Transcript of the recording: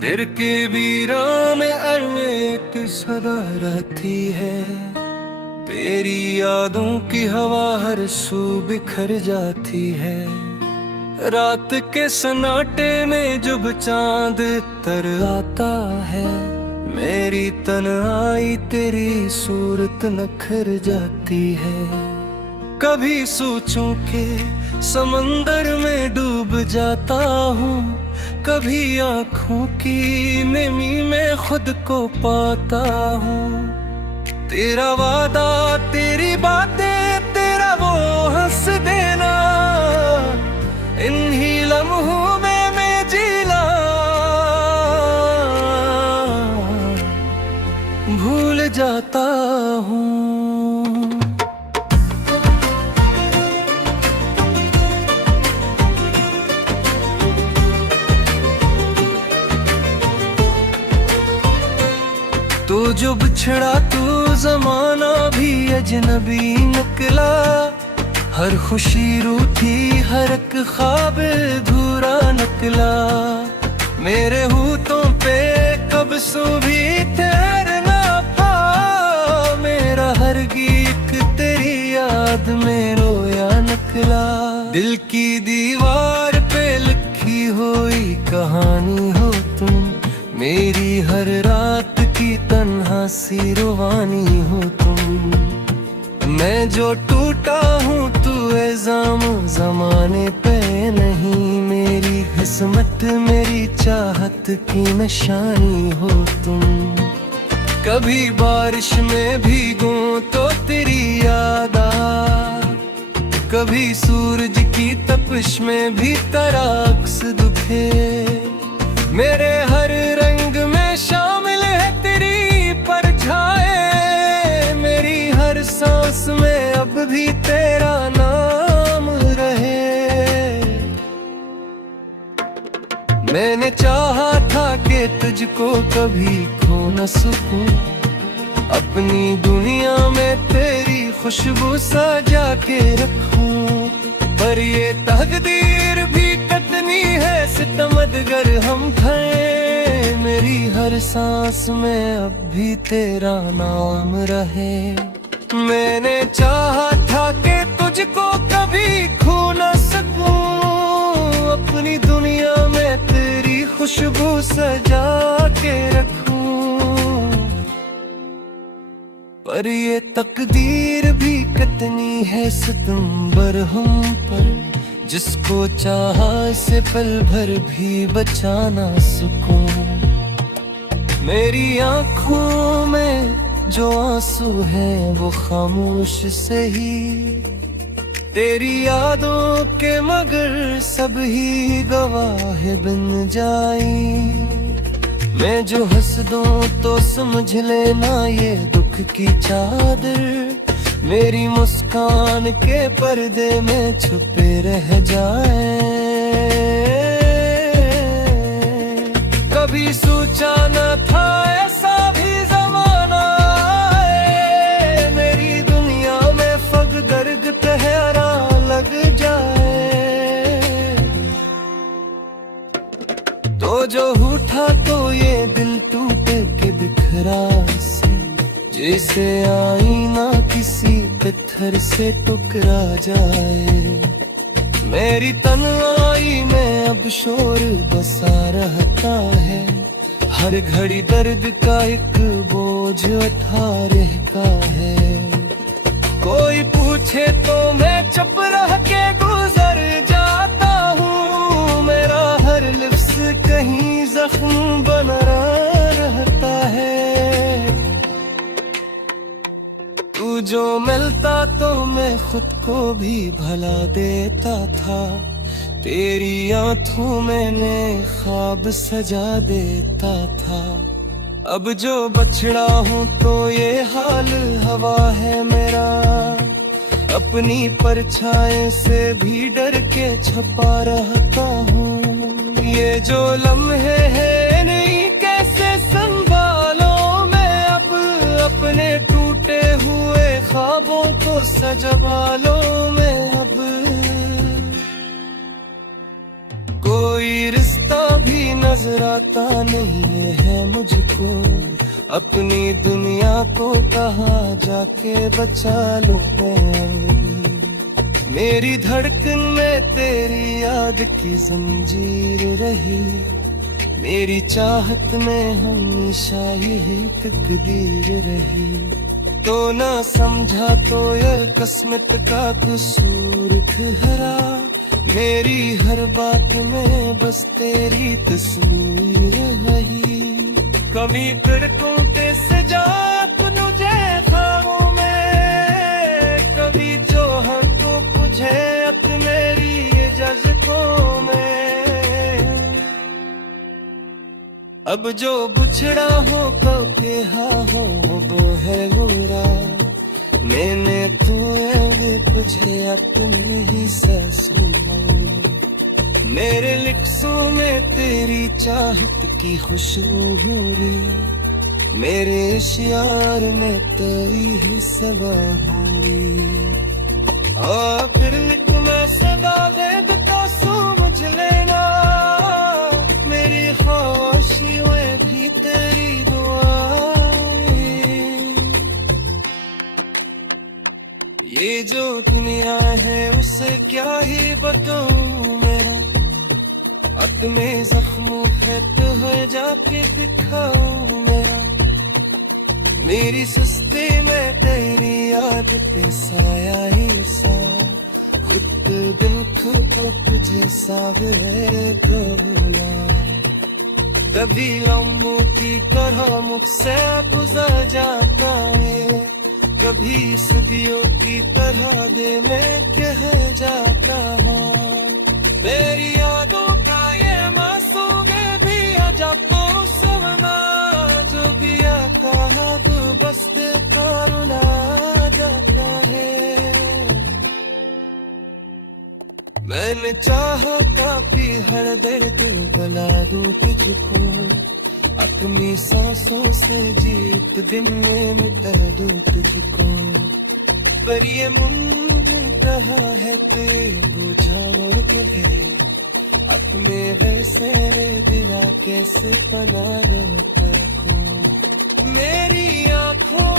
दिल के बीरा में एक सदा रहती है। तेरी यादों की हवा हर सू बिखर जाती है। रात के सन्नाटे में जब चांद तर आता है, मेरी तन्हाई तेरी सूरत नखर जाती है। कभी सोचूं के समंदर में डूब जाता हूँ, कभी आँखों की नमी में खुद को पाता हूँ। तेरा वादा, तेरी बातें, तेरा वो हंस देना, इन्हीं लम्हों में मैं जीना भूल जाता हूँ। तो जो बिछड़ा तू जमाना भी अजनबी निकला। हर खुशी रूठी, हर एक ख्वाब अधूरा निकला। मेरे होठों पे कब सू भी ठहरना पा, मेरा हर गीत तेरी याद में रोया निकला। दिल की दीवार पे लिखी हुई कहानी हो तुम, मेरी हर रात की तन्हा सी रुवानी हो तुम। मैं जो टूटा हूँ तू इल्जाम जमाने पे नहीं, मेरी किस्मत मेरी चाहत की निशानी हो तुम। कभी बारिश में भीगूं तो तेरी याद आ, कभी सूरज की तपिश में भी तेरा अक्स दुखे। मेरे हर रंग में शामिल है तेरी परछाई, मेरी हर सांस में अब भी तेरा नाम रहे। मैंने चाहा था कि तुझको कभी खो न सकूं, अपनी दुनिया में तेरी खुशबू सजा के रखूं। पर ये तकदीर भी कतनी है सितमगर हम थे, मेरी हर सांस में अब भी तेरा नाम रहे। मैंने चाहा था कि तुझको कभी खो न सकूं, अपनी दुनिया में तेरी खुशबू सजा के रखूं। पर ये तकदीर भी कितनी है सितम्बर हम पर, जिसको चाहा से पल भर भी बचा ना सकूं। मेरी आँखों में जो आंसू हैं वो खामोश से ही, तेरी यादों के मगर सब ही गवाह बन जाई। मैं जो हंस दूं तो समझ लेना ये दुख की चादर, मेरी मुस्कान के पर्दे में छुपे रह जाए। कभी सोचा न था ऐसा भी ज़माना आए, मेरी दुनिया में फग दर्द पहरा लग जाए। तो जो उठा तो ये दिल टूट के बिखरा से, जैसे आईना किसी पत्थर से टकरा जाए। मेरी तन्हाई में अब शोर बसा रहता है, हर घड़ी दर्द का एक बोझ उठा रहता है। कोई पूछे तो मैं चुप रह के गुजर जाता हूँ, मेरा हर लफ्ज कहीं जख्म बना रहता है। तू जो मिलता तो मैं खुद को भी भला देता था, तेरी आंखों मैंने ख्वाब सजा देता था। अब जो बछड़ा हूँ तो ये हाल हवा है मेरा, अपनी परछाई से भी डर के छुपा रहता हूँ। ये जो लम्हे हैं नहीं कैसे संभालो मैं अब, अपने टूटे हुए ख्वाबों को सजवा लो मैं अब। कोई रिश्ता भी न नजर आता नहीं है मुझको, अपनी दुनिया को कहाँ जाके बचा लूं मैं। मेरी धड़कन में तेरी याद की जंजीर रही, मेरी चाहत में हमेशा यही तकदीर रही। तो ना समझा तो ये किस्मत का कसूर ठहरा, मेरी हर बात में बस तेरी तस्वीर रही। कभी फिरकों पे सजा तुझे ख्वाबों में, कभी जो हम तो तुझे मेरी ये जज्बों में। अब जो बुछड़ा हो कभी हाँ हो वो है बुरा, मैंने तुझे तुझे तुम ही ससू। मेरे लिप्सों में तेरी चाहत की खुशबू हो रे, मेरे शियार में तेरी ही सदा होगी। फिर लिख मैं सदा दे देता समझ लेना, मेरी ख्वाहिश में भी तेरी दुआएं। ये जो दुनिया है उसे क्या ही बताऊं मैं, अपने जख्मों पे तो है जाके दिखाऊं मेरा। मेरी सुस्ती में तेरी याद पे साया ही सा, खुद दिल को तुझे सावरे धोना। कभी लम्हों की तरह मुझसे गुजर जाता है, कभी सदियों की तरह दे में कह जाता हूँ। मेरी यादों का ये मासूम भी अजब तो सवना, जो भी आता है तो बस दिल का रुला जाता है। मैंने चाहा काफी हर दर्द बना दूं तुझको, अपनी सांसों से जीत दिन में मिटा दूं तुझको। पर ये मुमकिन कहाँ है तेरे बुझाने के, अपने वैसे बिना कैसे बना रखूं। मेरी आँखों